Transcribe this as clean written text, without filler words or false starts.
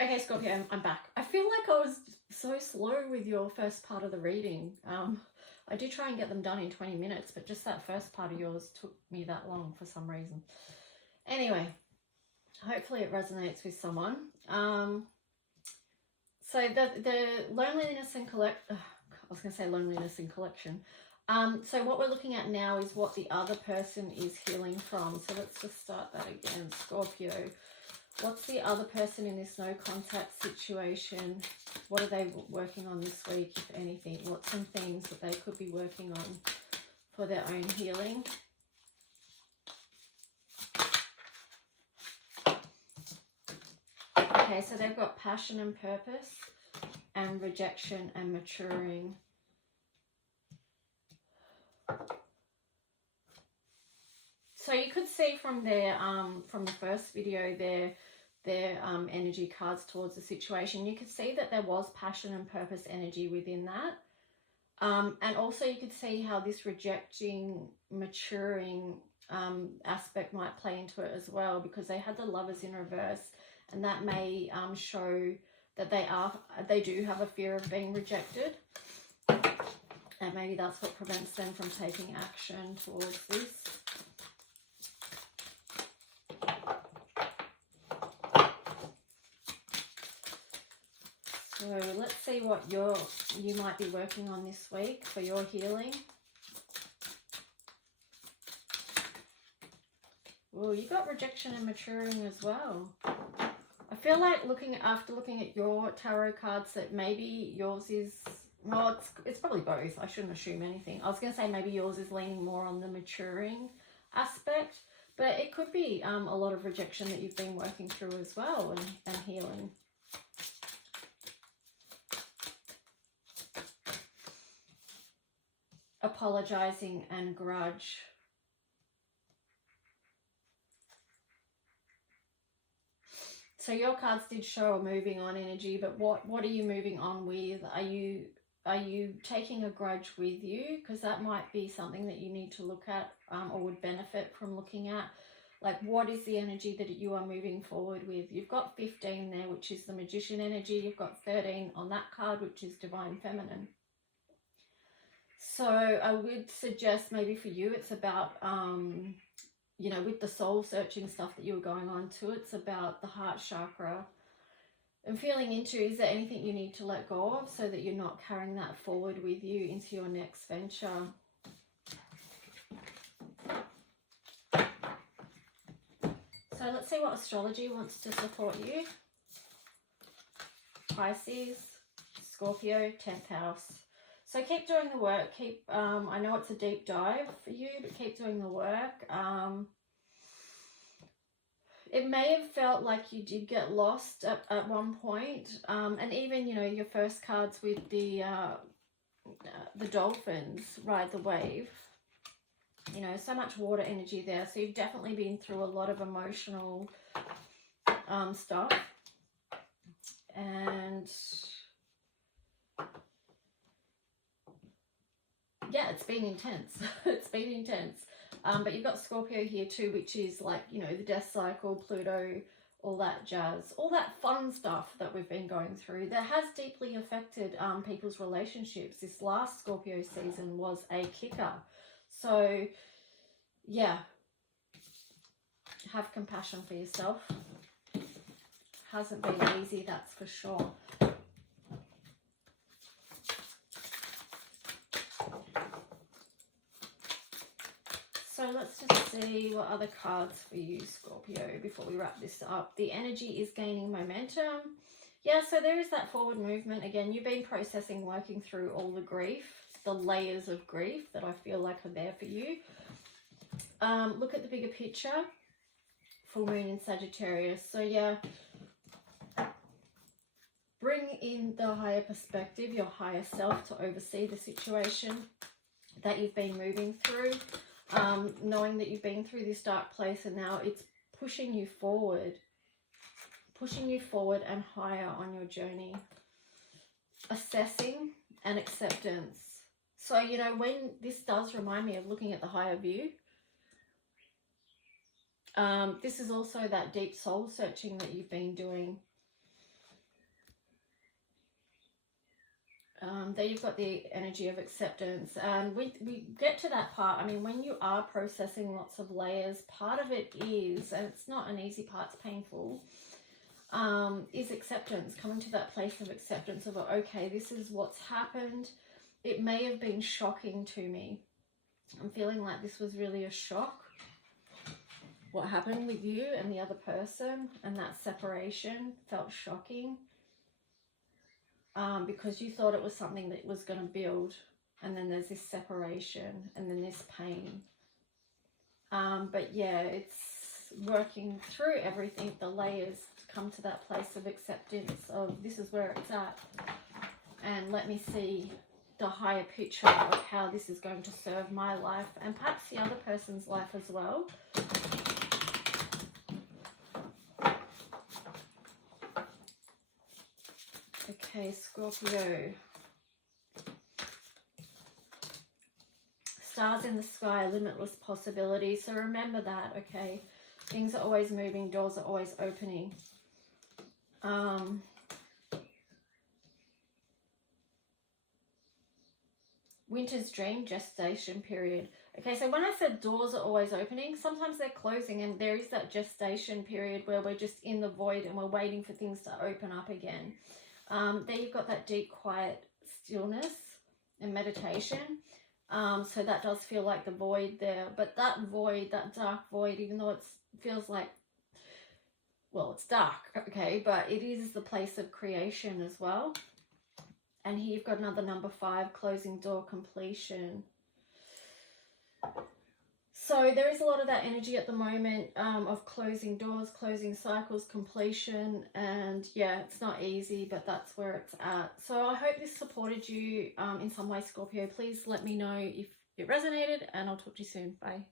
Okay, Scorpio, I'm back. I feel like I was so slow with your first part of the reading. I did try and get them done in 20 minutes, but just that first part of yours took me that long for some reason. Anyway, hopefully it resonates with someone. So the loneliness and loneliness and collection. So what we're looking at now is what the other person is healing from. So let's just start that again. Scorpio, what's the other person in this no contact situation? What are they working on this week, if anything? What's some things that they could be working on for their own healing? Okay, so they've got passion and purpose and rejection and maturing. So you could see from their from the first video their energy cards towards the situation. You could see that there was passion and purpose energy within that. And also you could see how this rejecting, maturing aspect might play into it as well, because they had the Lovers in reverse, and that may show that they do have a fear of being rejected, and maybe that's what prevents them from taking action towards this. So let's see what you might be working on this week for your healing. Well, you got rejection and maturing as well. I feel like after looking at your tarot cards that maybe yours is, well, it's probably both. I shouldn't assume anything. I was going to say maybe yours is leaning more on the maturing aspect, but it could be a lot of rejection that you've been working through as well, and healing. Apologizing and grudge. So your cards did show a moving on energy, but what are you moving on with? Are you taking a grudge with you? Because that might be something that you need to look at, or would benefit from looking at. Like, what is the energy that you are moving forward with? You've got 15 there, which is the Magician energy. You've got 13 on that card, which is Divine Feminine. So I would suggest maybe for you it's about, you know, with the soul searching stuff that you were going on to, it's about the heart chakra and feeling into, is there anything you need to let go of so that you're not carrying that forward with you into your next venture. So let's see what astrology wants to support you. Pisces, Scorpio, 10th house. So keep doing the work. I know it's a deep dive for you, but keep doing the work. It may have felt like you did get lost at one point. And even, you know, your first cards with the dolphins ride the wave. You know, so much water energy there. So you've definitely been through a lot of emotional stuff. And yeah, it's been intense. It's been intense. But you've got Scorpio here too, which is like, you know, the death cycle, Pluto, all that jazz, all that fun stuff that we've been going through that has deeply affected people's relationships. This last Scorpio season was a kicker. So yeah, have compassion for yourself. Hasn't been easy, that's for sure. So let's just see what other cards for you, Scorpio, before we wrap this up. The energy is gaining momentum. Yeah, so there is that forward movement. Again, you've been processing, working through all the grief, the layers of grief that I feel like are there for you. Look at the bigger picture. Full moon in Sagittarius. So yeah, bring in the higher perspective, your higher self, to oversee the situation that you've been moving through. Knowing that you've been through this dark place and now it's pushing you forward and higher on your journey. Assessing and acceptance. So, you know, when this does remind me of looking at the higher view, this is also that deep soul searching that you've been doing. There you've got the energy of acceptance, and we get to that part. I mean, when you are processing lots of layers, part of it is, and it's not an easy part, it's painful, is acceptance, coming to that place of acceptance of, okay, this is what's happened. It may have been shocking to me. I'm feeling like this was really a shock, what happened with you and the other person, and that separation felt shocking. Because you thought it was something that was going to build, and then there's this separation and then this pain. But yeah, it's working through everything, the layers, to come to that place of acceptance of this is where it's at, and let me see the higher picture of how this is going to serve my life and perhaps the other person's life as well. Okay, Scorpio. Stars in the sky, limitless possibilities. So remember that, okay? Things are always moving, doors are always opening. Winter's dream, gestation period. Okay, so when I said doors are always opening, sometimes they're closing, and there is that gestation period where we're just in the void and we're waiting for things to open up again. There you've got that deep, quiet stillness and meditation. So that does feel like the void there. But that void, that dark void, even though it feels like, well, it's dark, okay, but it is the place of creation as well. And here you've got another number 5, closing door, completion. So there is a lot of that energy at the moment of closing doors, closing cycles, completion, and yeah, it's not easy, but that's where it's at. So I hope this supported you in some way, Scorpio. Please let me know if it resonated, and I'll talk to you soon. Bye.